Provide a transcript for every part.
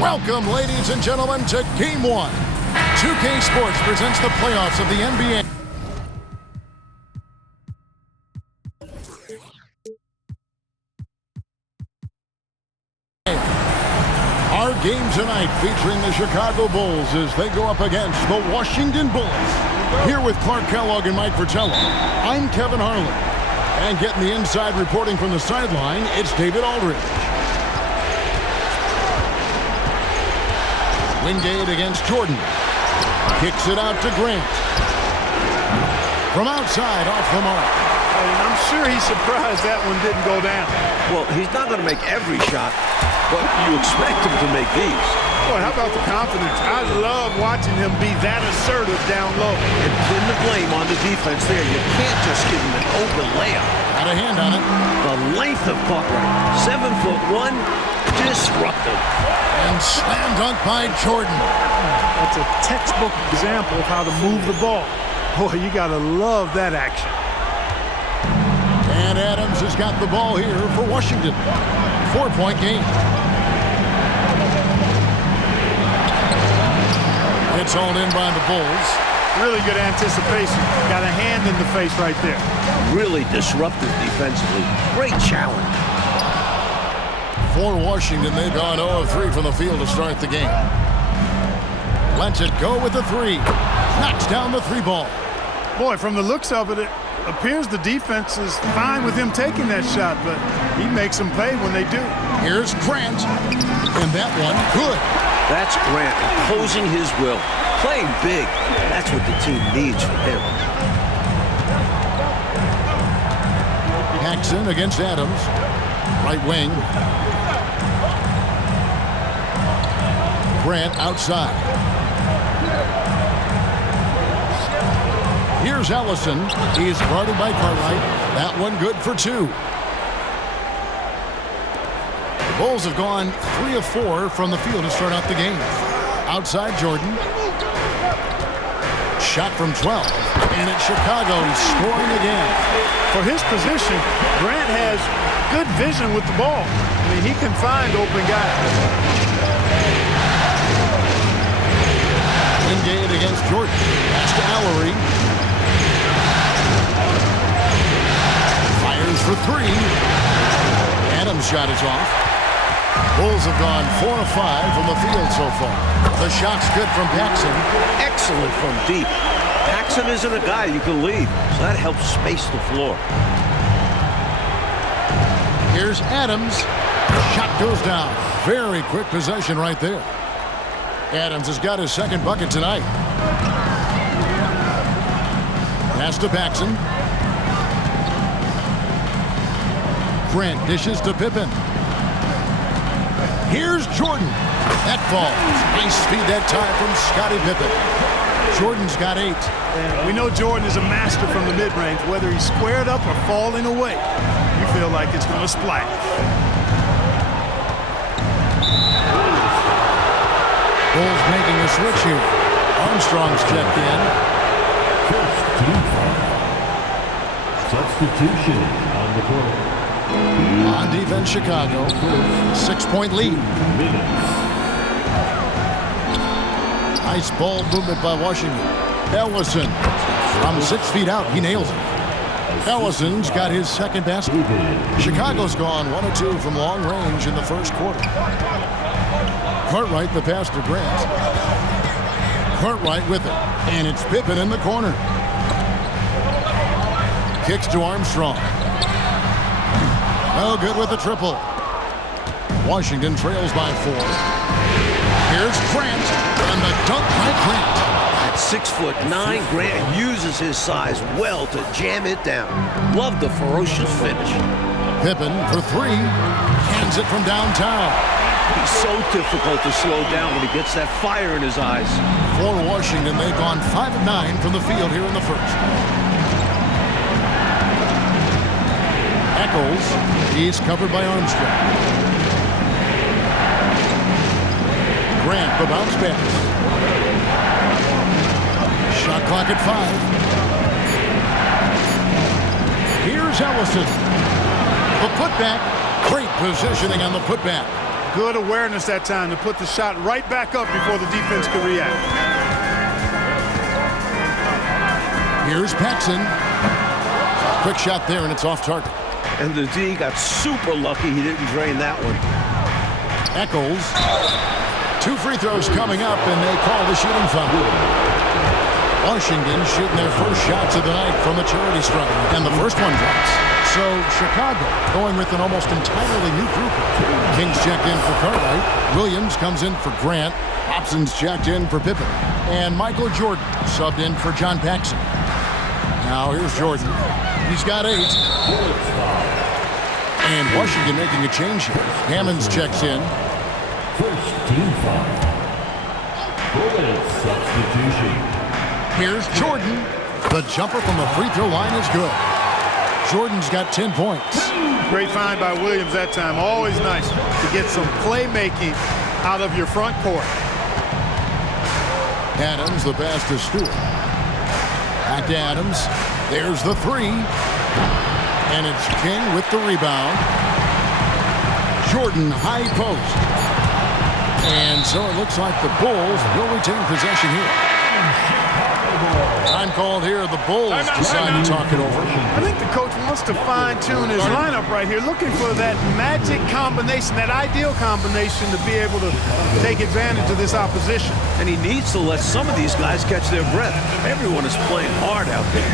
Welcome, ladies and gentlemen, to Game 1. 2K Sports presents the playoffs of the NBA. Our game tonight featuring the Chicago Bulls as they go up against the Washington Bullets. Here with Clark Kellogg and Mike Fratello, I'm Kevin Harlan. And getting the inside reporting from the sideline, it's David Aldridge. Wingate against Jordan. Kicks it out to Grant. From outside, off the mark. And I'm sure he's surprised that one didn't go down. Well, he's not going to make every shot, but you expect him to make these. Boy, how about the confidence? I love watching him be that assertive down low. And pin the blame on the defense there. You can't just give him an open layup. Got a hand on it. The length of Cartwright. 7'1", disruptive. And slam dunk by Jordan. That's a textbook example of how to move the ball. Boy, you got to love that action. And Adams has got the ball here for Washington. 4-point game. It's hauled in by the Bulls. Really good anticipation. Got a hand in the face right there. Really disruptive defensively. Great challenge. For Washington, they've gone 0 of 3 from the field to start the game. Lets it go with the three. Knocks down the three ball. Boy, from the looks of it, it appears the defense is fine with him taking that shot, but he makes them pay when they do. Here's Grant. And that one, good. That's Grant imposing his will. Playing big. That's what the team needs from him. Paxson against Adams. Right wing. Grant outside. Here's Ellison. He's guarded by Cartwright. That one good for 2. The Bulls have gone 3 of 4 from the field to start out the game. Outside Jordan. Shot from 12. And it's Chicago scoring again. For his position, Grant has good vision with the ball. I mean, he can find open guys. Wingate against Jordan. That's to Allery. Fires for 3. Adams' shot is off. Bulls have gone 4 of 5 from the field so far. The shot's good from Paxson. Excellent from deep. Paxson isn't a guy you can leave, so that helps space the floor. Here's Adams. Shot goes down. Very quick possession right there. Adams has got his second bucket tonight. Pass to Paxson. Grant dishes to Pippen. Here's Jordan. That falls. Nice speed that time from Scottie Pippen. Jordan's got 8. And we know Jordan is a master from the mid-range. Whether he's squared up or falling away, you feel like it's going to splash. Bulls making a switch here. Armstrong's checked in. First team foul. Substitution on the court. On defense, Chicago. 6-point lead. Nice ball movement by Washington. Ellison from 6 feet out. He nails it. Ellison's got his second basket. Chicago's gone 1 of 2 from long range in the first quarter. Cartwright, the pass to Grant. Cartwright with it. And it's Pippen in the corner. Kicks to Armstrong. No good with the triple. Washington trails by 4. Here's Grant. And the dunk by Grant. At 6'9", Grant uses his size well to jam it down. Love the ferocious finish. Pippen for 3. Hands it from downtown. He's so difficult to slow down when he gets that fire in his eyes. For Washington, they've gone 5 of 9 from the field here in the first. Eccles, he's covered by Armstrong. Grant, the bounce pass. Shot clock at 5. Here's Ellison. The putback. Great positioning on the putback. Good awareness that time to put the shot right back up before the defense could react. Here's Paxson. Quick shot there, and it's off target. And the D got super lucky he didn't drain that one. Eccles. 2 free throws coming up, and they call the shooting foul. Washington shooting their first shots of the night from a charity stripe, and the first one drops. So Chicago going with an almost entirely new group. Kings checked in for Cartwright. Williams comes in for Grant. Hobson's checked in for Pippen. And Michael Jordan subbed in for John Paxson. Now here's Jordan. He's got 8. And Washington making a change here. Hammonds checks in. First team foul. Bullet substitution. Here's Jordan. The jumper from the free throw line is good. Jordan's got 10 points. Great find by Williams that time. Always nice to get some playmaking out of your front court. Adams, the pass to Stewart. Back to Adams. There's the 3. And it's King with the rebound. Jordan, high post. And so it looks like the Bulls will retain possession here. Time called here. The Bulls decide to talk it over. I think the coach wants to fine-tune his lineup right here, looking for that magic combination, that ideal combination to be able to take advantage of this opposition. And he needs to let some of these guys catch their breath. Everyone is playing hard out there.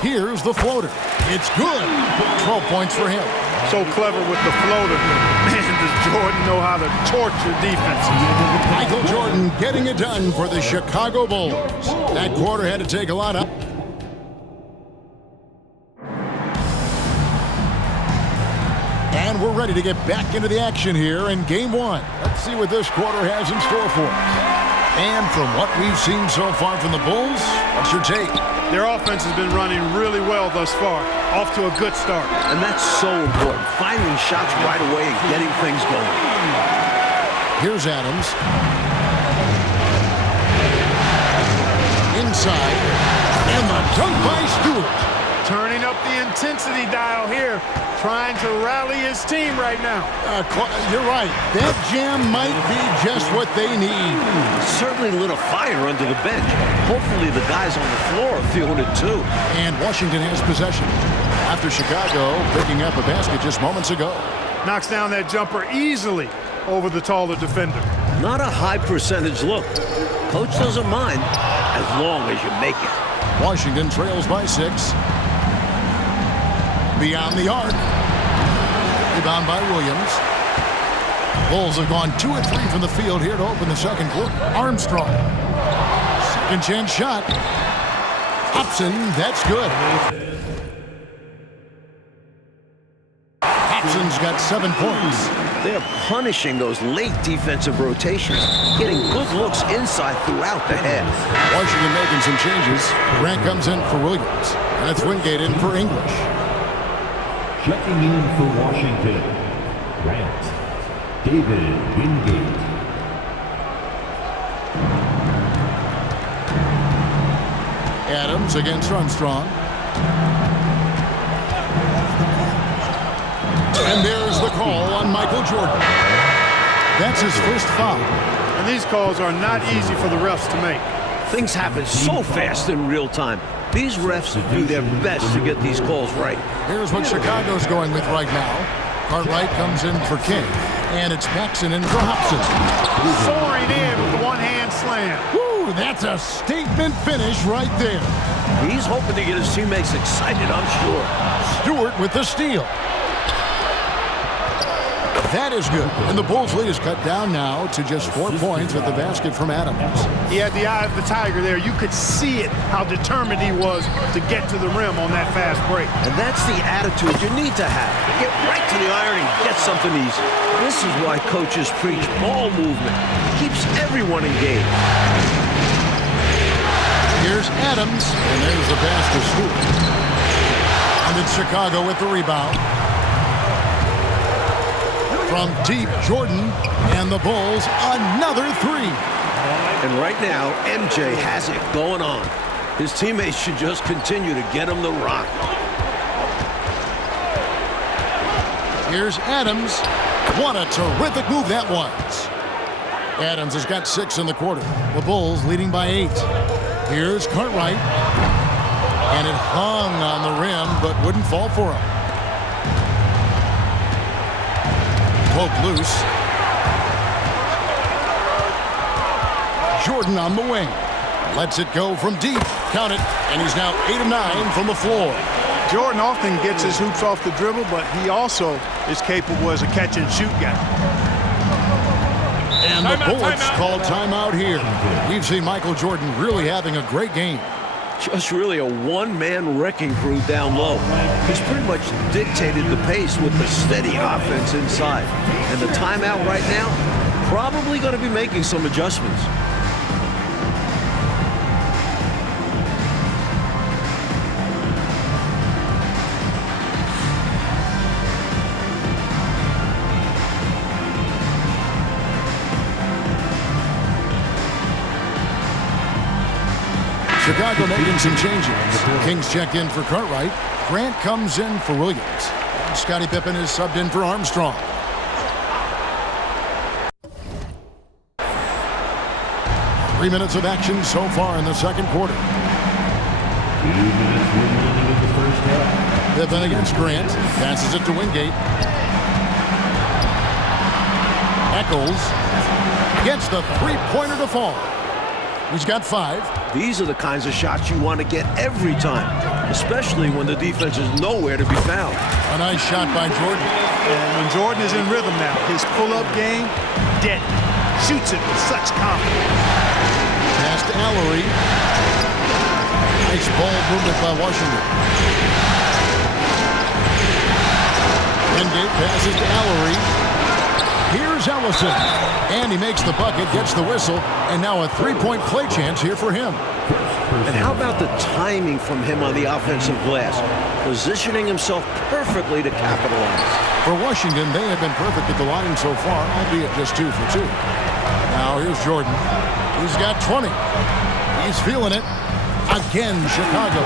Here's the floater. It's good. 12 points for him. So clever with the floater. Man, does Jordan know how to torture defenses. Michael Jordan getting it done for the Chicago Bulls. That quarter had to take a lot up. And we're ready to get back into the action here in Game 1. Let's see what this quarter has in store for us. And from what we've seen so far from the Bulls, what's your take? Their offense has been running really well thus far. Off to a good start. And that's so important. Finding shots right away and getting things going. Here's Adams. Inside. And the dunk by Stewart. Turning up the intensity dial here. Trying to rally his team right now. You're right. That jam might be just what they need. Certainly lit a fire under the bench. Hopefully the guys on the floor are feeling it too. And Washington has possession. After Chicago picking up a basket just moments ago. Knocks down that jumper easily over the taller defender. Not a high percentage look. Coach doesn't mind as long as you make it. Washington trails by 6. Beyond the arc. Rebound by Williams. Bulls have gone 2 of 3 from the field here to open the second quarter. Armstrong. Second chance shot. Hobson, that's good. Hobson's got 7 points. They're punishing those late defensive rotations, getting good looks inside throughout the head. Washington making some changes. Grant comes in for Williams. And it's Wingate in for English. Checking in for Washington, Grant, David Wingate. Adams against Armstrong. And there's the call on Michael Jordan. That's his first foul. And these calls are not easy for the refs to make. Things happen so fast in real time. These refs do their best to get these calls right. Here's what Chicago's going with right now. Cartwright comes in for King. And it's Paxson in for Hobson. Soaring in with the one-hand slam. Woo, that's a statement finish right there. He's hoping to get his teammates excited, I'm sure. Stewart with the steal. That is good. And the Bulls' lead is cut down now to just 4 points with the basket from Adams. He had the eye of the tiger there. You could see it, how determined he was to get to the rim on that fast break. And that's the attitude you need to have. Get right to the iron and get something easy. This is why coaches preach ball movement. It keeps everyone engaged. Here's Adams, and there's the pass to Stewart. And it's Chicago with the rebound. From deep, Jordan, and the Bulls, another three. And right now, MJ has it going on. His teammates should just continue to get him the rock. Here's Adams. What a terrific move that was. Adams has got 6 in the quarter. The Bulls leading by 8. Here's Cartwright. And it hung on the rim, but wouldn't fall for him. Poke loose. Jordan on the wing. Lets it go from deep. Count it. And he's now 8 of 9 from the floor. Jordan often gets his hoops off the dribble, but he also is capable as a catch-and-shoot guy. And the Bullets call timeout here. We've seen Michael Jordan really having a great game. Just really a one-man wrecking crew down low. He's pretty much dictated the pace with the steady offense inside. And the timeout right now, probably going to be making some adjustments. Chicago making some changes. Kings checked in for Cartwright. Grant comes in for Williams. Scottie Pippen is subbed in for Armstrong. Three minutes of action so far in the second quarter. 2 minutes remaining in the first half. Pippen against Grant. Passes it to Wingate. Eccles gets the three-pointer to fall. He's got 5. These are the kinds of shots you want to get every time, especially when the defense is nowhere to be found. A nice shot by Jordan. And when Jordan is in rhythm now, his pull-up game, deadly. Shoots it with such confidence. Pass to Allery. Nice ball movement by Washington. Wingate passes to Allery. Here's Ellison. And he makes the bucket, gets the whistle, and now a three-point play chance here for him. And how about the timing from him on the offensive glass? Positioning himself perfectly to capitalize. For Washington, they have been perfect at the line so far, albeit just 2 for 2. Now here's Jordan. He's got 20. He's feeling it. Again, Chicago.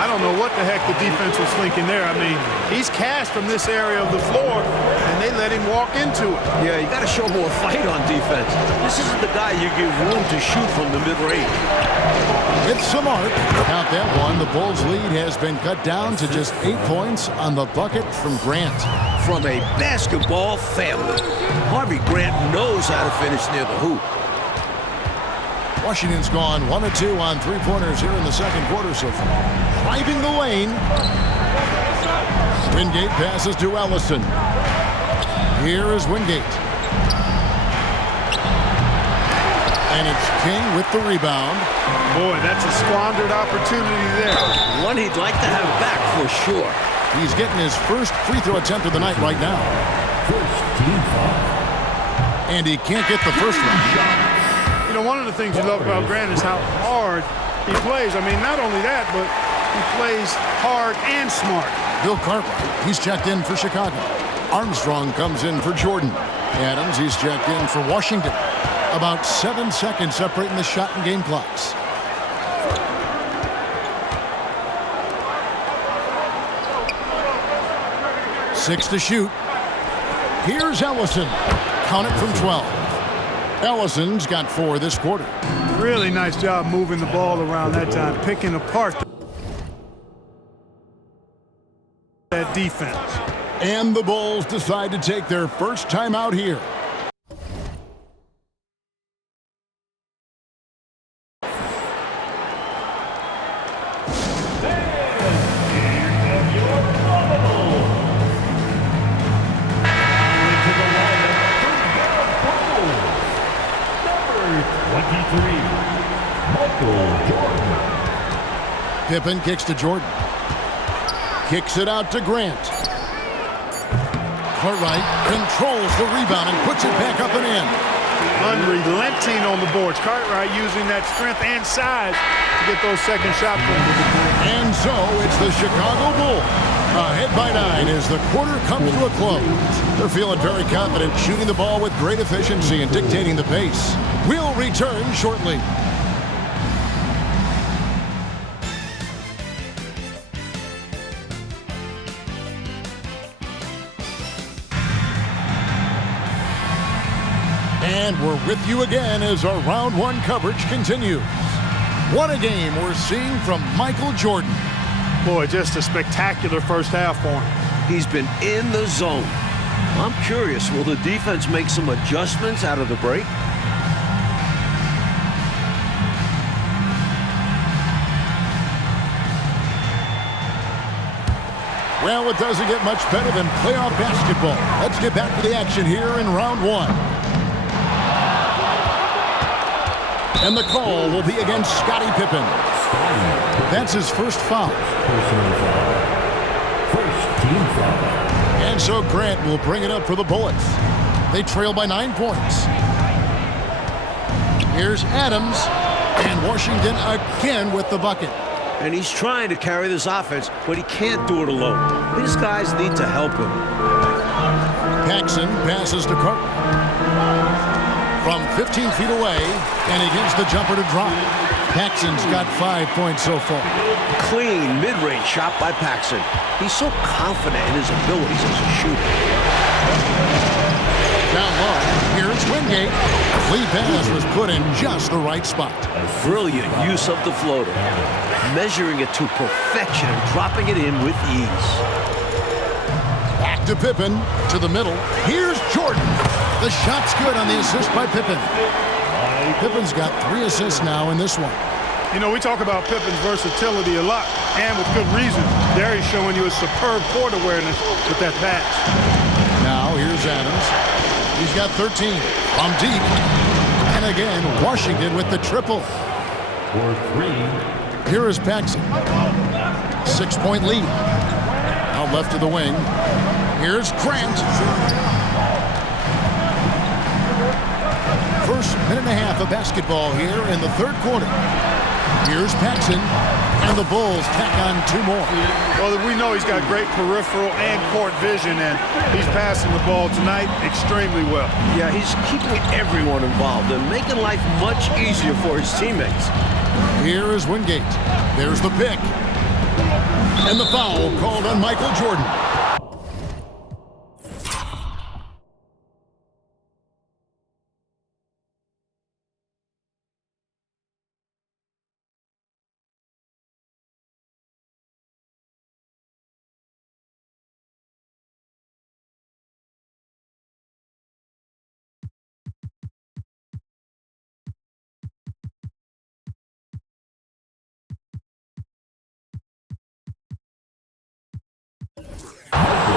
I don't know what the heck the defense was thinking there. I mean, he's cast from this area of the floor, and they let him walk into it. Yeah, you got to show more fight on defense. This isn't the guy you give room to shoot from the mid-range. It's a mark. Count that one. The Bulls' lead has been cut down to just 8 points on the bucket from Grant. From a basketball family, Harvey Grant knows how to finish near the hoop. Washington's gone 1 of 2 on three-pointers here in the second quarter so far. Driving the lane. Wingate passes to Ellison. Here is Wingate. And it's King with the rebound. Boy, that's a squandered opportunity there. One he'd like to have back for sure. He's getting his first free throw attempt of the night right now. First team foul. And he can't get the first one. You know, one of the things you love about Grant is how hard he plays. I mean, not only that, but he plays hard and smart. Bill Cartwright, he's checked in for Chicago. Armstrong comes in for Jordan. Adams, he's checked in for Washington. About 7 seconds separating the shot and game clocks. Six to shoot. Here's Ellison. Count it from 12. Ellison's got 4 this quarter. Really nice job moving the ball around that time, picking apart that defense. And the Bulls decide to take their first timeout here. Pippen kicks to Jordan. Kicks it out to Grant. Cartwright controls the rebound and puts it back up and in. Unrelenting on the boards. Cartwright using that strength and size to get those second shot points. And so it's the Chicago Bulls ahead by 9 as the quarter comes to a close. They're feeling very confident, shooting the ball with great efficiency and dictating the pace. We'll return shortly. And we're with you again as our round one coverage continues. What a game we're seeing from Michael Jordan. Boy, just a spectacular first half for him. He's been in the zone. I'm curious, will the defense make some adjustments out of the break? Well, it doesn't get much better than playoff basketball. Let's get back to the action here in round one. And the call will be against Scottie Pippen. That's his first foul. Personal foul. First team foul. And so Grant will bring it up for the Bullets. They trail by 9 points. Here's Adams. And Washington again with the bucket. And he's trying to carry this offense, but he can't do it alone. These guys need to help him. Paxson passes to Cartwright. From 15 feet away, and he gets the jumper to drop. Paxson's got 5 points so far. Clean mid-range shot by Paxson. He's so confident in his abilities as a shooter. Down low, here's Wingate. Lee pass was put in just the right spot. Brilliant use of the floater. Measuring it to perfection and dropping it in with ease. Back to Pippen, to the middle. Here's Jordan. The shot's good on the assist by Pippen. Pippen's got 3 assists now in this one. You know, we talk about Pippen's versatility a lot, and with good reason. There he's showing you a superb court awareness with that pass. Now here's Adams. He's got 13 from deep. And again, Washington with the triple. For 3. Here is Paxson. 6-point lead. Now left to the wing. Here's Grant. First minute and a half of basketball here in the third quarter. Here's Paxson, and the Bulls tack on 2 more. Well, we know he's got great peripheral and court vision, and he's passing the ball tonight extremely well. Yeah, he's keeping everyone involved and making life much easier for his teammates. Here is Wingate. There's the pick. And the foul called on Michael Jordan.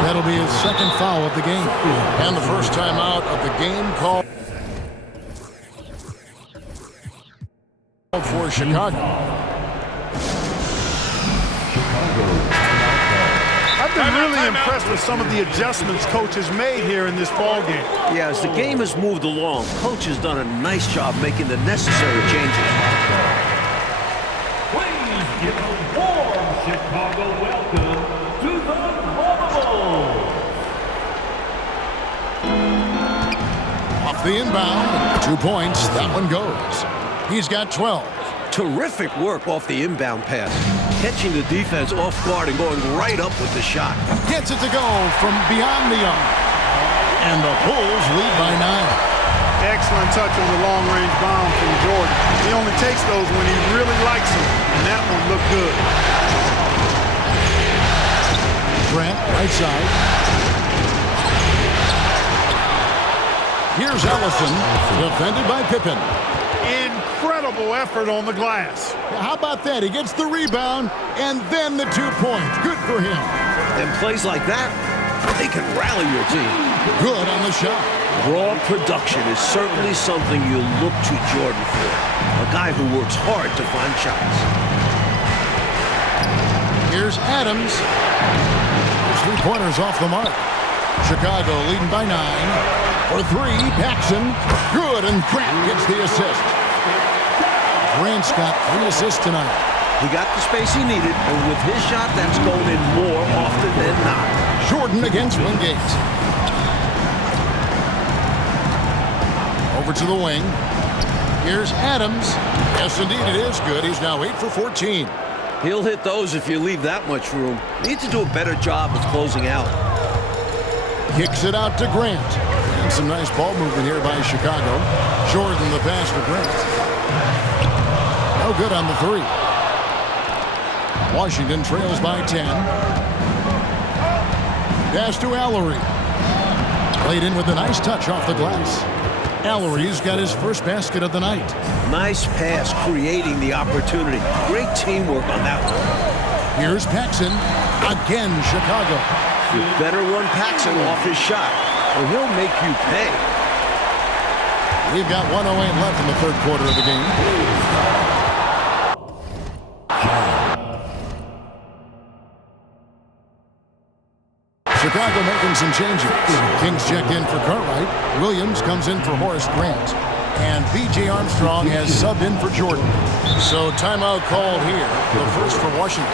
That'll be his second foul of the game. And the first time out of the game called for Chicago. I've been really impressed with some of the adjustments Coach has made here in this ball game. Yeah, as the game has moved along, Coach has done a nice job making the necessary changes. Please give a warm Chicago welcome to the Bulls. Off the inbound, 2 points. That one goes. He's got 12. Terrific work off the inbound pass. Catching the defense off guard and going right up with the shot. Gets it to go from beyond the arc. And the Bulls lead by 9. Excellent touch on the long-range bomb from Jordan. He only takes those when he really likes them, and that one looked good. Grant, right side. Here's Ellison, defended by Pippen. Incredible effort on the glass. How about that? He gets the rebound, and then the 2 points. Good for him. And plays like that, they can rally your team. Good on the shot. Raw production is certainly something you look to Jordan for. A guy who works hard to find shots. Here's Adams. His 3-pointers off the mark. Chicago leading by 9. For 3, Paxson. Good, and Grant gets the assist. Grant's got 3 assists tonight. He got the space he needed, and with his shot, that's going in more often than not. Jordan against Wingate. Over to the wing. Here's Adams. Yes, indeed, it is good. He's now 8 for 14. He'll hit those if you leave that much room. Need to do a better job of closing out. Kicks it out to Grant. And some nice ball movement here by Chicago. Jordan the pass to Grant. No good on the 3. Washington trails by 10. Pass to Allery. Played in with a nice touch off the glass. Allery's got his first basket of the night. Nice pass, creating the opportunity. Great teamwork on that one. Here's Paxson. Again, Chicago. You better run Paxson off his shot, or he'll make you pay. We've got 1:08 left in the third quarter of the game. Chicago making some changes. Kings checked in for Cartwright. Williams comes in for Horace Grant. And B.J. Armstrong has subbed in for Jordan. So timeout called here. The first for Washington.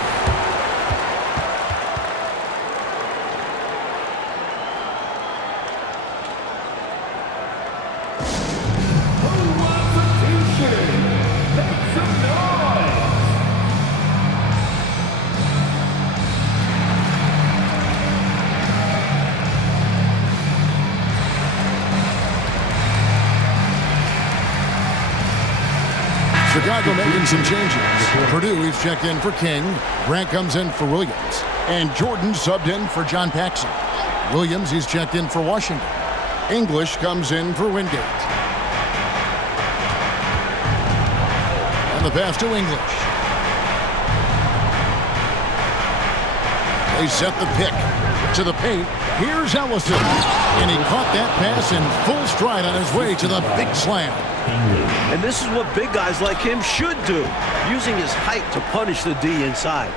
Chicago making some changes. Purdue, he's checked in for King. Grant comes in for Williams. And Jordan subbed in for John Paxson. Williams, he's checked in for Washington. English comes in for Wingate. And the pass to English. They set the pick to the paint. Here's Ellison. And he caught that pass in full stride on his way to the big slam. And this is what big guys like him should do, using his height to punish the D inside.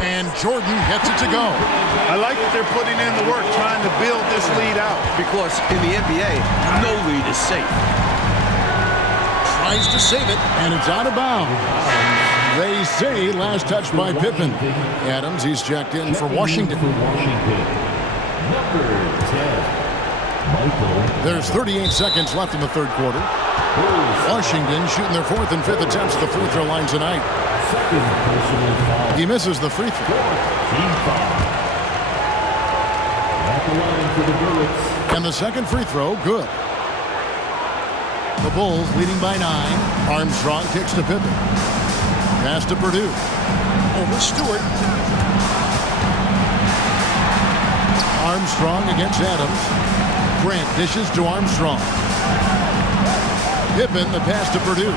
And Jordan gets it to go. I like that they're putting in the work trying to build this lead out. Because in the NBA, no lead is safe. Tries to save it, and it's out of bounds. They say last touch by Pippen. Adams, he's checked in for Washington. Number 10. There's 38 seconds left in the third quarter. Washington shooting their 4th and 5th attempts at the free throw line tonight. He misses the free throw. And the second free throw, good. The Bulls leading by 9. Armstrong kicks to Pippen. Pass to Purdue. Over Stewart. Armstrong against Adams. Grant dishes to Armstrong. Pippen, the pass to Purdue.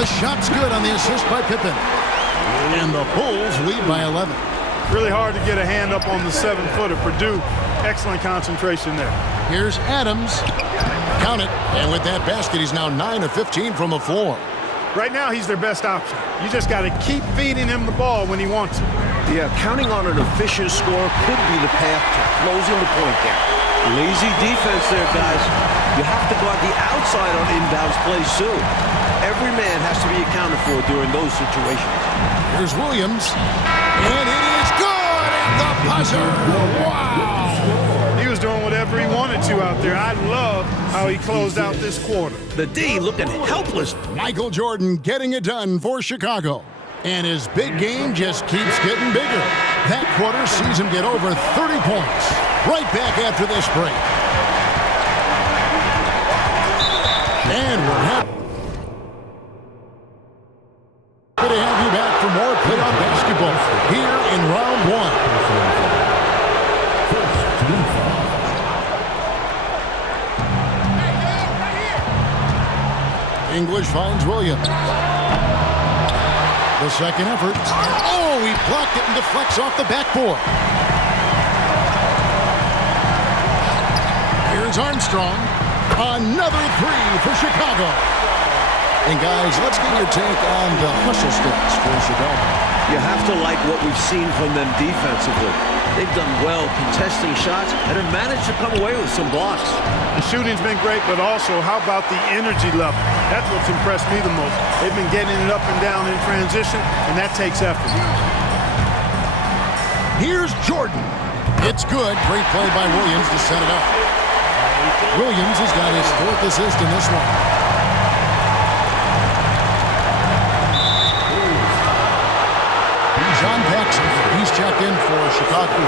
The shot's good on the assist by Pippen. And the Bulls lead by 11. Really hard to get a hand up on the 7-footer. Purdue, excellent concentration there. Here's Adams. Count it. And with that basket, he's now 9 of 15 from the floor. Right now, he's their best option. You just got to keep feeding him the ball when he wants it. Yeah, counting on an efficient score could be the path to closing the point gap. Lazy defense there, guys. You have to guard the outside on inbounds plays, too. Every man has to be accounted for during those situations. Here's Williams. And it is good at the buzzer. Wow. He was doing whatever he wanted to out there. I love how he closed out this quarter. The D looking helpless. Michael Jordan getting it done for Chicago. And his big game just keeps getting bigger. That quarter sees him get over 30 points. Right back after this break. And we're happy to have you back for more playoff basketball here in round 1. English finds Williams. The second effort. Oh, he blocked it and deflects off the backboard. Here's Armstrong. Another 3 for Chicago. And guys, let's get your take on the hustle stats for Chicago. You have to like what we've seen from them defensively. They've done well contesting shots and have managed to come away with some blocks. The shooting's been great, but also how about the energy level? That's what's impressed me the most. They've been getting it up and down in transition, and that takes effort. Here's Jordan. It's good. Great play by Williams to set it up. Williams has got his 4th assist in this one. John Paxson, he's checked in for Chicago.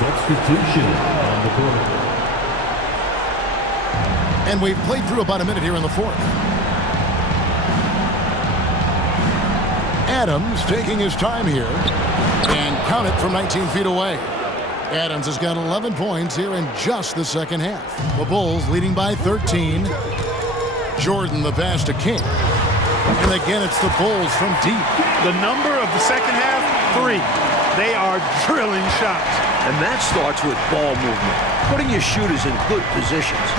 Substitution on the court. And we've played through about a minute here in the 4th. Adams taking his time here. And count it from 19 feet away. Adams has got 11 points here in just the second half. The Bulls leading by 13. Jordan the pass to King. And again, it's the Bulls from deep. The number of the second half, 3. They are drilling shots. And that starts with ball movement, putting your shooters in good positions.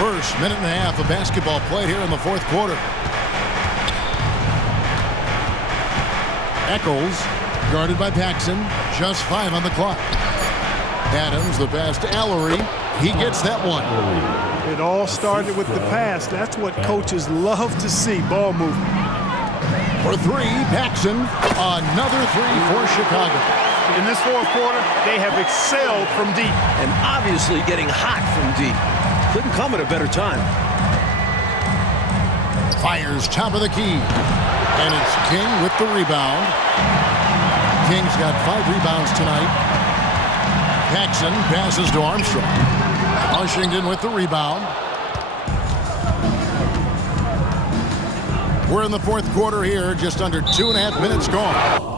First minute and a half of basketball played here in the 4th quarter. Eccles, guarded by Paxson, just 5 on the clock. Adams, the pass to Ellery. He gets that one. It all started with the pass. That's what coaches love to see, ball movement. For 3, Paxson. Another 3 for Chicago. In this 4th quarter, they have excelled from deep. And obviously getting hot from deep. Couldn't come at a better time. Fires top of the key. And it's King with the rebound. King's got 5 rebounds tonight. Paxson passes to Armstrong. Washington with the rebound. We're in the 4th quarter here, just under 2.5 minutes gone.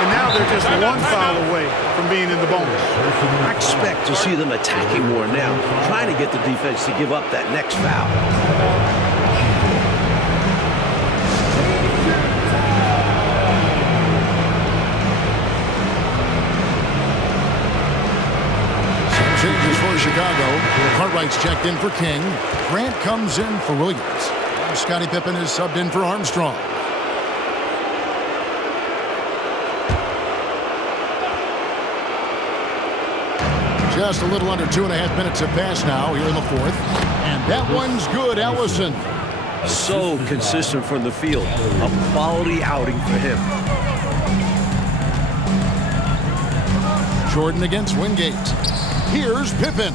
And now they're just 1 foul away from being in the bonus. I expect to see them attacking more now, trying to get the defense to give up that next foul. Some changes for Chicago. Cartwright's checked in for King. Grant comes in for Williams. Scottie Pippen is subbed in for Armstrong. Just a little under 2.5 minutes have passed now here in the 4th. And that one's good, Ellison. So consistent from the field. A quality outing for him. Jordan against Wingate. Here's Pippen.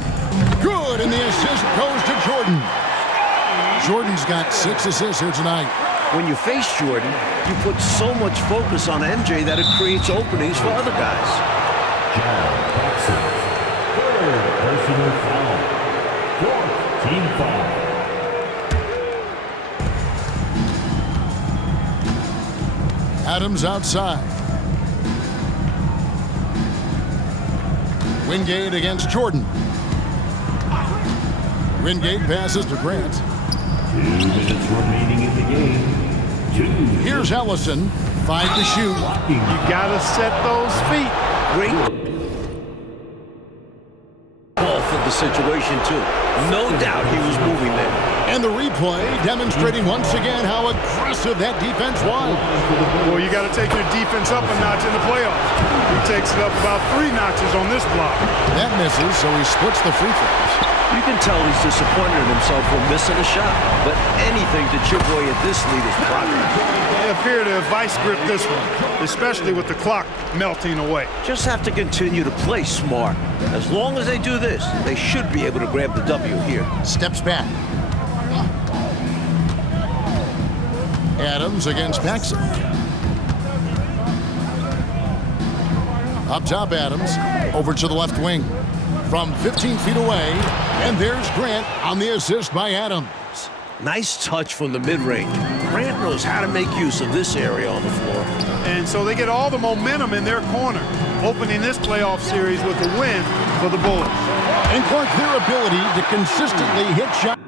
Good, and the assist goes to Jordan. Jordan's got 6 assists here tonight. When you face Jordan, you put so much focus on MJ that it creates openings for other guys. John Paxson. Personal foul. 4th team foul. Adams outside. Wingate against Jordan. Wingate passes to Grant. 2 minutes remaining in the game. Here's Ellison. 5 to shoot. You gotta set those feet. Great ball for the situation, too. No doubt he was moving there. And the replay demonstrating once again how aggressive that defense was. Well, you got to take your defense up a notch in the playoffs. He takes it up about 3 notches on this block. That misses, so he splits the free throws. You can tell he's disappointed in himself for missing a shot, but anything to chip away at this lead is progress. They appear to have vice gripped this one, especially with the clock melting away. Just have to continue to play smart. As long as they do this, they should be able to grab the W here. Steps back. Adams against Paxson. Up top, Adams. Over to the left wing. From 15 feet away. And there's Grant on the assist by Adams. Nice touch from the mid-range. Grant knows how to make use of this area on the floor. And so they get all the momentum in their corner, opening this playoff series with a win for the Bullets. And Clark, their ability to consistently hit shots.